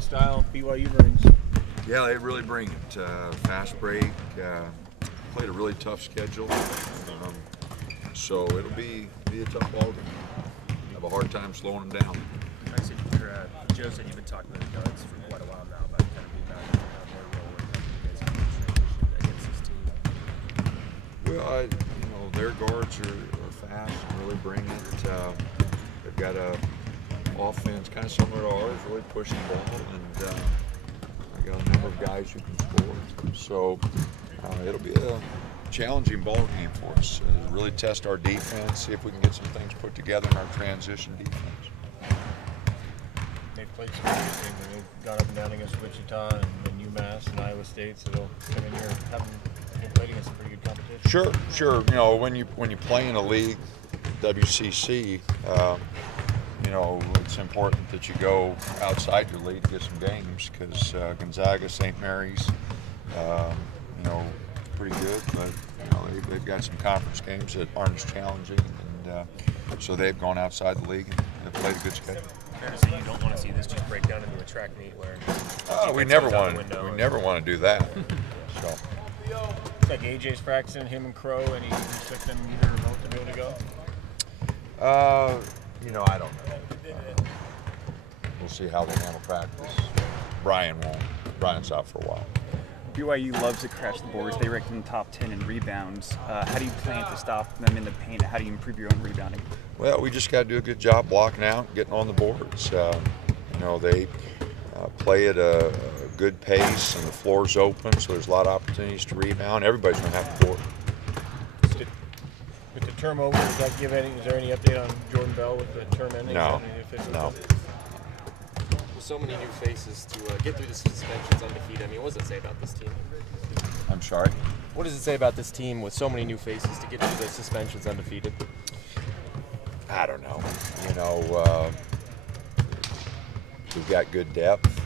attacking style BYU brings. Yeah, they really bring it. Fast break, played a really tough schedule, so it'll be a tough ball game. Have a hard time slowing them down. I said, Joe said you've been talking to the guards for quite a while now about kind of rebounding their role and helping you guys transition against this team. Well, their guards are fast and really bring it. They've got a offense kind of similar to ours, really pushing the ball, and they got a number of guys who can score. So it'll be a challenging ball game for us. Really test our defense, see if we can get some things put together in our transition defense. They've played some good teams. They've gone up and down against Wichita and UMass and Iowa State, so they'll come in here having played against some pretty good competition. Sure. When you play in a league, WCC, it's important that you go outside your league to get some games because Gonzaga, St. Mary's, pretty good, but they've got some conference games that aren't as challenging, and so they've gone outside the league and have played a good schedule. Fair to say you don't want to see this just break down into a track meet where we never want to do that. So. It's like AJ's practicing, him and Crow, and he expects them either remote to be able to go? I don't know. We'll see how they handle practice. Brian won't. Brian's out for a while. BYU loves to crash the boards. They rank in the top 10 in rebounds. How do you plan to stop them in the paint? How do you improve your own rebounding? Well, we just got to do a good job blocking out, getting on the boards. They play at a good pace, and the floor's open, so there's a lot of opportunities to rebound. Everybody's going to have to board. With the term over, is there any update on Jordan Bell with the term ending? No. With so many new faces to get through the suspensions undefeated, what does it say about this team? I'm sorry? What does it say about this team with so many new faces to get through the suspensions undefeated? I don't know. We've got good depth.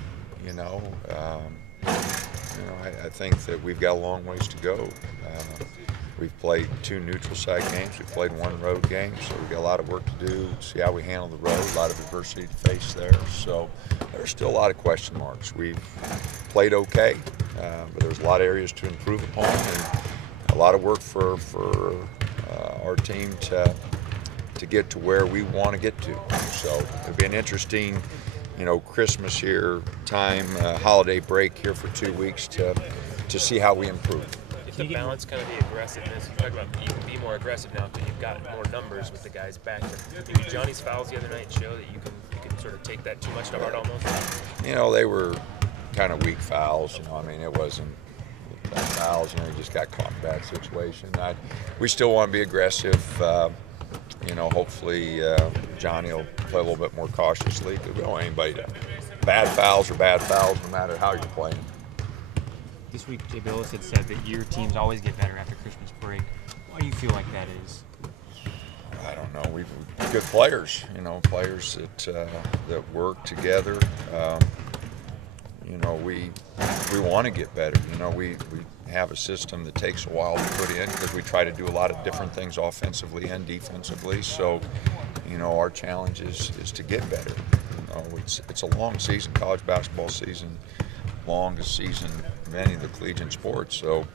I think that we've got a long ways to go. We've played 2 neutral site games. We've played 1 road game, so we've got a lot of work to do. See how we handle the road. A lot of adversity to face there. So there's still a lot of question marks. We've played okay, but there's a lot of areas to improve upon, and a lot of work for our team to get to where we want to get to. So it'll be an interesting, Christmas here time, holiday break here for 2 weeks to see how we improve. The balance, kind of the aggressiveness. You talk about you can be more aggressive now because you've got more numbers with the guys back. Did Johnny's fouls the other night show that you can sort of take that too much to heart almost? They were kind of weak fouls. It wasn't bad fouls. He just got caught in a bad situation. We still want to be aggressive. Hopefully Johnny will play a little bit more cautiously because we don't want anybody to. Bad fouls are bad fouls no matter how you're playing. This week, Jay Billis had said that your teams always get better after Christmas break. Why do you feel like that is? I don't know. We've good players, players that work together. We want to get better. We have a system that takes a while to put in because we try to do a lot of different things offensively and defensively. So, our challenge is to get better. It's a long season, college basketball season, longest season of any of the collegiate sports. So,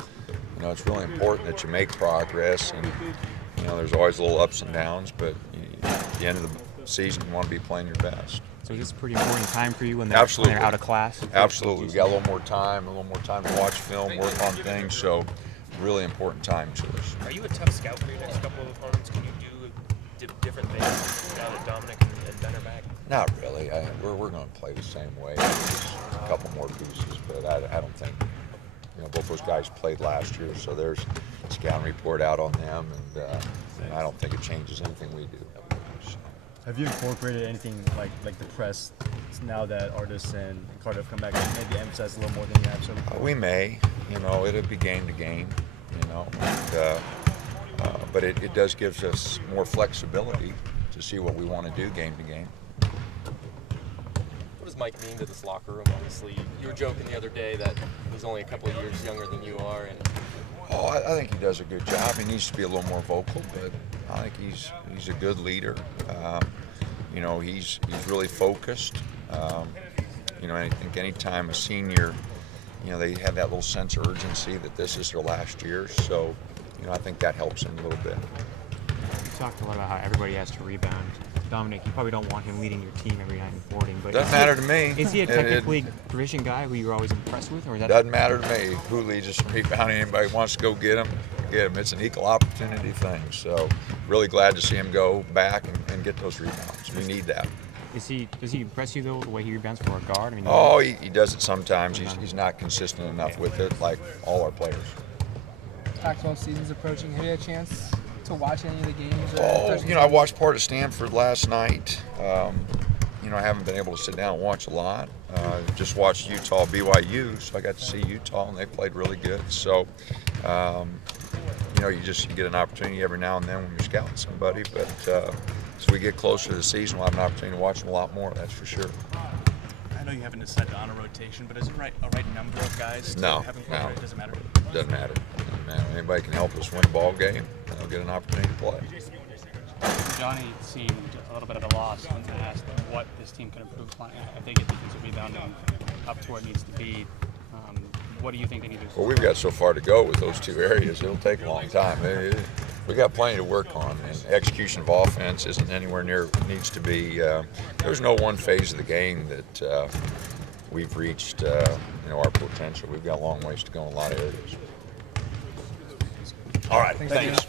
it's really important that you make progress, and there's always little ups and downs, but at the end of the season, you want to be playing your best. So is this a pretty important time for you when they're out of class? Absolutely. We've got a little more time to watch film, work on things, so really important time to us. Are you a tough scout for your next couple of opponents? Can you do different things now that Dominic and Ben are back? Not really. We're going to play the same way. Just a couple more pieces, but I don't think, both those guys played last year, so there's a scouting report out on them, and I don't think it changes anything we do. Have you incorporated anything like the press now that Artis and Carter have come back and maybe emphasize a little more than you have so far? We may. It'll be game to game, but it does give us more flexibility to see what we want to do game to game. What does Mike mean to this locker room? Obviously, you were joking the other day that he's only a couple of years younger than you are, and I think he does a good job. He needs to be a little more vocal, but I think he's a good leader. He's really focused. You know, I think anytime a senior, you know, they have that little sense of urgency that this is their last year. So, you know, I think that helps them a little bit. You talked a lot about how everybody has to rebound. Dominic, you probably don't want him leading your team every night in boarding, but Doesn't matter to me. Is he a technically proficient guy who you're always impressed with, or is that? Doesn't matter to me who leads us in rebounding. Anybody wants to go get him, get him. It's an equal opportunity thing. So, really glad to see him go back and get those rebounds. We need that. Does he impress you though, the way he rebounds for a guard? I mean, Oh, he does it sometimes. He's not consistent enough with it, like all our players. Pac-12 season's approaching. Have you had a chance to watch any of the games? Oh, you know, I watched part of Stanford last night. You know, I haven't been able to sit down and watch a lot. Just watched Utah, BYU, so I got to see Utah, and they played really good. So, you know, you get an opportunity every now and then when you're scouting somebody. But as we get closer to the season, we'll have an opportunity to watch them a lot more. That's for sure. I know you haven't decided on a rotation, but is it a right number of guys to No, have incorporated? no. Doesn't matter. Doesn't matter. Anybody can help us win a ball game, and they'll get an opportunity to play. Johnny seemed a little bit at a loss when asked what this team can improve upon if they get defensive rebounding up to where it needs to be. What do you think they need to do? Well, we've got so far to go with those two areas. It'll take a long time. We got plenty to work on, and execution of offense isn't anywhere near what it needs to be. There's no one phase of the game that we've reached, you know, our potential. We've got a long ways to go in a lot of areas. All right, thanks.